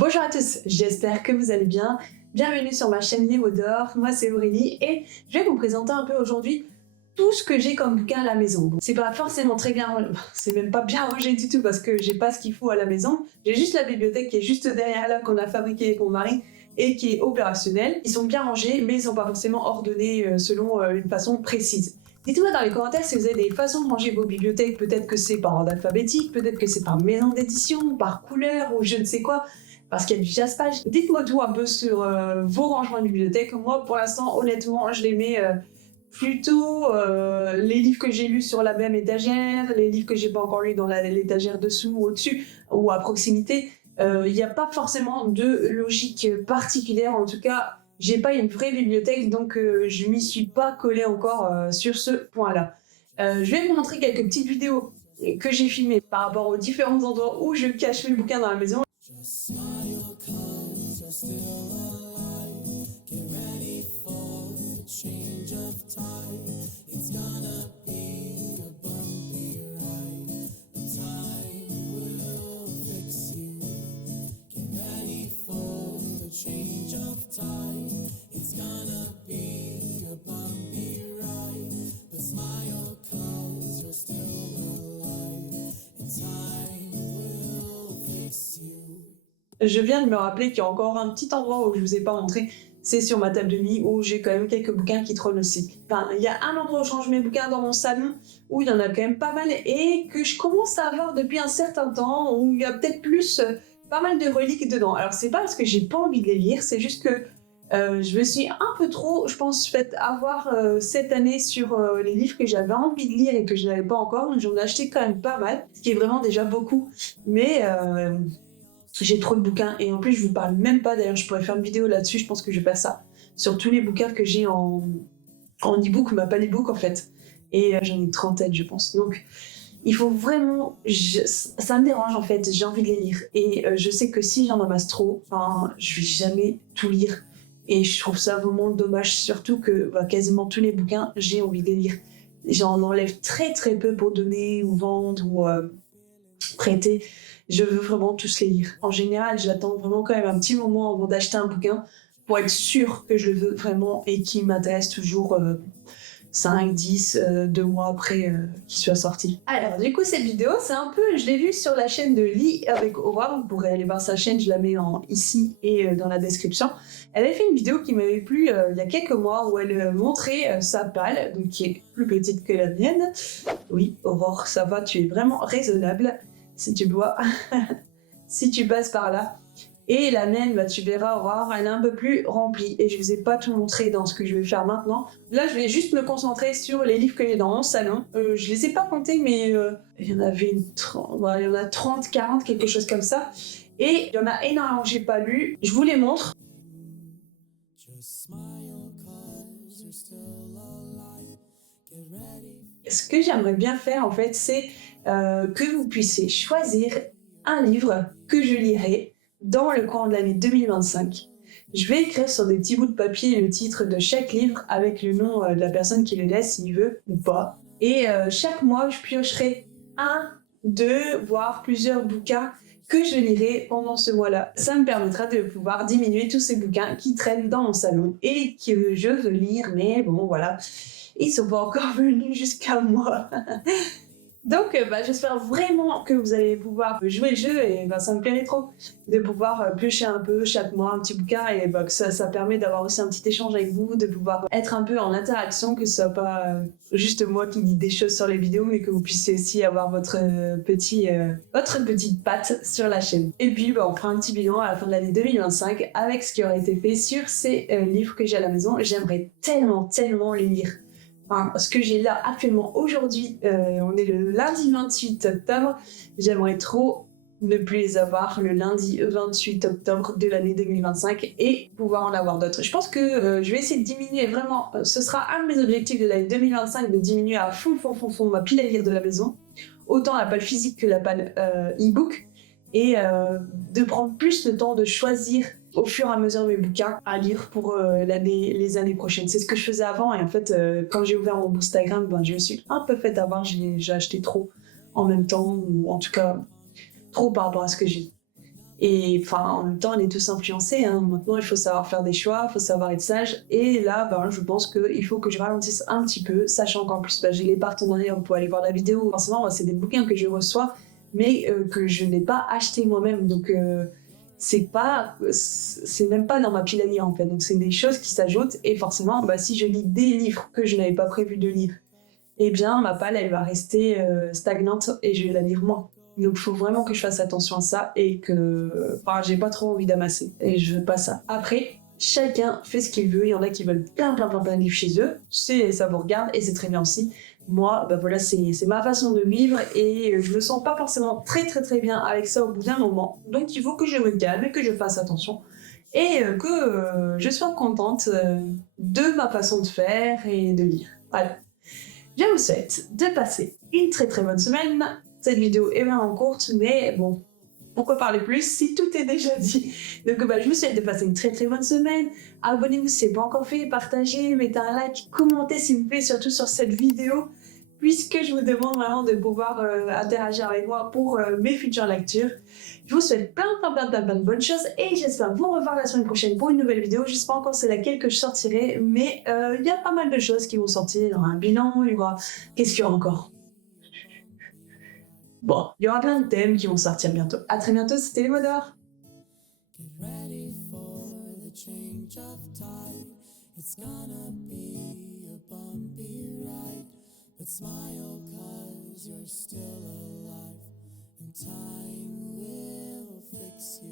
Bonjour à tous, j'espère que vous allez bien. Bienvenue sur ma chaîne Léo d'Or, moi c'est Aurélie et je vais vous présenter un peu aujourd'hui tout ce que j'ai comme bouquin à la maison. Bon, c'est pas forcément très bien, c'est même pas bien rangé du tout parce que j'ai pas ce qu'il faut à la maison. J'ai juste la bibliothèque qui est juste derrière là qu'on a fabriquée avec mon mari et qui est opérationnelle. Ils sont bien rangés mais ils sont pas forcément ordonnés selon une façon précise. Dites-moi dans les commentaires si vous avez des façons de ranger vos bibliothèques, peut-être que c'est par ordre alphabétique, peut-être que c'est par maison d'édition, par couleur ou je ne sais quoi. Parce qu'il y a du jaspage. Dites-moi tout un peu sur vos rangements de bibliothèque. Moi, pour l'instant, honnêtement, je les mets plutôt les livres que j'ai lus sur la même étagère, les livres que j'ai pas encore lus dans l'étagère dessous ou au-dessus ou à proximité. Il n'y a pas forcément de logique particulière. En tout cas, j'ai pas une vraie bibliothèque, donc je m'y suis pas collée encore sur ce point-là. Je vais vous montrer quelques petites vidéos que j'ai filmées par rapport aux différents endroits où je cache mes bouquins dans la maison. Just smile 'cause you're still alive. Get ready for the change of tide. It's gonna be a bumpy ride, but time will fix you. Get ready for the change of tide. It's gonna be a bumpy ride, but smile 'cause you're still alive. And time will fix you. Je viens de me rappeler qu'il y a encore un petit endroit où je vous ai pas montré, c'est sur ma table de nuit où j'ai quand même quelques bouquins qui trônent aussi. Enfin, il y a un endroit où je range mes bouquins dans mon salon où il y en a quand même pas mal et que je commence à avoir depuis un certain temps où il y a peut-être plus pas mal de reliques dedans. Alors c'est pas parce que j'ai pas envie de les lire, c'est juste que je me suis un peu trop, je pense, fait avoir cette année sur les livres que j'avais envie de lire et que je n'avais pas encore. J'en ai acheté quand même pas mal, ce qui est vraiment déjà beaucoup, mais j'ai trop de bouquins et en plus je vous parle même pas, d'ailleurs je pourrais faire une vidéo là-dessus, je pense que je vais faire ça, sur tous les bouquins que j'ai en e-book, pas l'e-book en fait, et j'en ai une trentaine je pense, donc il faut vraiment, ça me dérange en fait, j'ai envie de les lire et je sais que si j'en amasse trop, je vais jamais tout lire et je trouve ça vraiment dommage, surtout que quasiment tous les bouquins j'ai envie de les lire. J'en enlève très très peu pour donner ou vendre ou prêter. Je veux vraiment tous les lire. En général, j'attends vraiment quand même un petit moment avant d'acheter un bouquin pour être sûre que je le veux vraiment et qu'il m'intéresse toujours 5, 10, 2 mois après qu'il soit sorti. Alors du coup cette vidéo, c'est un peu, je l'ai vue sur la chaîne de Lit avec Aurore, vous pourrez aller voir sa chaîne, je la mets ici et dans la description. Elle avait fait une vidéo qui m'avait plu il y a quelques mois où elle montrait sa palle, donc qui est plus petite que la mienne. Oui, Aurore, ça va, tu es vraiment raisonnable. Si tu bois, si tu passes par là. Et la mienne, tu verras, Aurore, elle est un peu plus remplie. Et je vous ai pas tout montré dans ce que je vais faire maintenant. Là, je vais juste me concentrer sur les livres que j'ai dans mon salon. Je les ai pas comptés, mais il y en avait il y en a 30, 40, quelque chose comme ça. Et il y en a énormément que j'ai pas lu. Je vous les montre. Ce que j'aimerais bien faire, en fait, c'est que vous puissiez choisir un livre que je lirai dans le courant de l'année 2025. Je vais écrire sur des petits bouts de papier le titre de chaque livre avec le nom de la personne qui le laisse s'il veut ou pas. Et chaque mois, je piocherai 1, 2, voire plusieurs bouquins que je lirai pendant ce mois-là. Ça me permettra de pouvoir diminuer tous ces bouquins qui traînent dans mon salon et que je veux lire, mais bon voilà, ils sont pas encore venus jusqu'à moi. Donc j'espère vraiment que vous allez pouvoir jouer le jeu et ça me plairait trop de pouvoir piocher un peu chaque mois un petit bouquin et que ça permet d'avoir aussi un petit échange avec vous, de pouvoir être un peu en interaction, que ce soit pas juste moi qui dis des choses sur les vidéos mais que vous puissiez aussi avoir votre petite patte sur la chaîne. Et puis on fera un petit bilan à la fin de l'année 2025 avec ce qui aurait été fait sur ces livres que j'ai à la maison. J'aimerais tellement les lire. Enfin, ce que j'ai là actuellement aujourd'hui, on est le lundi 28 octobre, j'aimerais trop ne plus les avoir le lundi 28 octobre de l'année 2025 et pouvoir en avoir d'autres. Je pense que je vais essayer de diminuer vraiment, ce sera un de mes objectifs de l'année 2025, de diminuer à fond ma pile à lire de la maison, autant la palle physique que la palle e-book, et de prendre plus le temps de choisir au fur et à mesure mes bouquins à lire pour les années prochaines. C'est ce que je faisais avant et en fait quand j'ai ouvert mon Instagram, je me suis un peu fait avoir, j'ai acheté trop en même temps, ou en tout cas trop par rapport à ce que j'ai. Et enfin, en même temps, on est tous influencés. Hein. Maintenant, il faut savoir faire des choix, il faut savoir être sage. Et là, ben, je pense qu'il faut que je ralentisse un petit peu, sachant qu'en plus, ben, j'ai les partenariats pour aller voir la vidéo. Forcément, moi, c'est des bouquins que je reçois, mais que je n'ai pas acheté moi-même. Donc, c'est même pas dans ma pile à lire en fait. Donc, c'est des choses qui s'ajoutent. Et forcément, ben, si je lis des livres que je n'avais pas prévu de lire, eh bien, ma palle, elle va rester stagnante et je vais la lire moins. Donc, il faut vraiment que je fasse attention à ça et que enfin, j'ai pas trop envie d'amasser et je veux pas ça. Après, chacun fait ce qu'il veut. Il y en a qui veulent plein de livres chez eux. Ça vous regarde et c'est très bien aussi. Moi, bah voilà, c'est ma façon de vivre et je me sens pas forcément très bien avec ça au bout d'un moment. Donc, il faut que je me calme et que je fasse attention et que je sois contente de ma façon de faire et de lire. Voilà. Je vous souhaite de passer une très bonne semaine. Cette vidéo est vraiment courte, mais bon, pourquoi parler plus si tout est déjà dit. Donc je vous souhaite de passer une très bonne semaine. Abonnez-vous si ce n'est pas encore fait, partagez, mettez un like, commentez s'il vous plaît, surtout sur cette vidéo, puisque je vous demande vraiment de pouvoir interagir avec moi pour mes futures lectures. Je vous souhaite plein de bonnes choses et j'espère vous revoir la semaine prochaine pour une nouvelle vidéo. Je ne sais pas encore c'est laquelle que je sortirai, mais il y a pas mal de choses qui vont sortir. Il y aura un bilan, il y aura... Qu'est-ce qu'il y aura encore? Bon, il y aura plein de thèmes qui vont sortir bientôt. À très bientôt, c'était les mots d'or. Get ready for the change of tide. It's gonna be a bumpy ride, but smile 'cause you're still alive, and time will fix you.